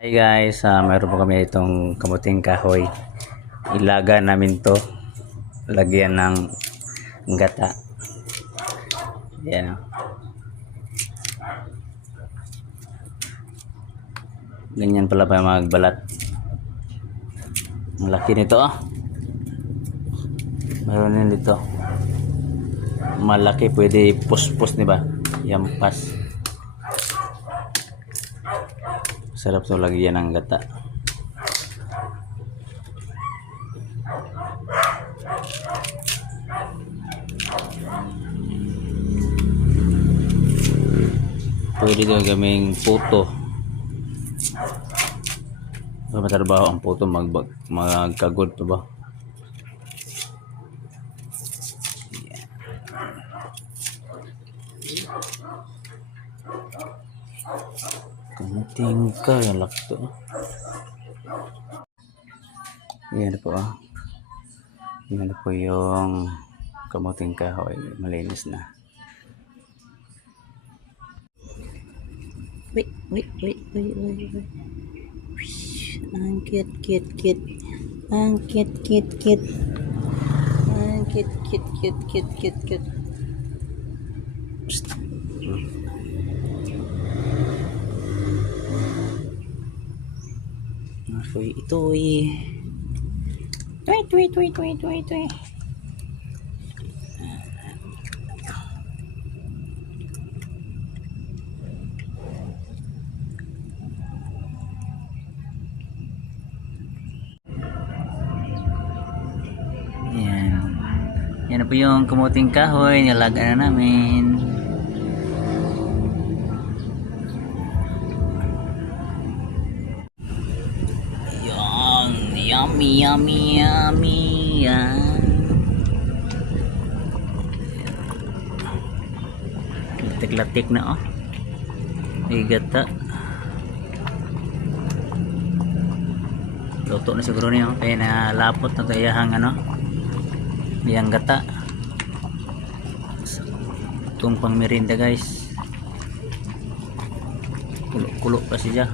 Hey guys, ah mayroon po kami itong kamuting kahoy. Ilaga namin to. Lagyan ng gata. Yan. Ganyan pala pa magbalat. Ang laki nito ah. Meron din dito. Malaki pwede puspos di ba? Yampas. Sarap to lagyan ng gata. Pwede daw gaming puto. Sa matrabaho ang puto mag magkagod pa ba? Kamuting ka, yung laki to. Yan po ah. Yan po yung kamuting kahoy. Malinis na. Wait, wait, wait, wait, wait, wait. Ang cute, cute, cute. Ang cute, cute, cute. Ang cute, cute, cute, cute, cute, cute. Ako'y ito'y Wait, wait, wait, wait, wait, wait. Yan. Yan na po yung kamuting kahoy. Nilaga na namin. Yummy, yummy, yummy. Yan. Latik-latik na oh. Igata. Luto na siguro niya. oh. Kaya nalapot na tayahang ano. Yang gata. Itong merinda guys. Kulo-kulo pa siya.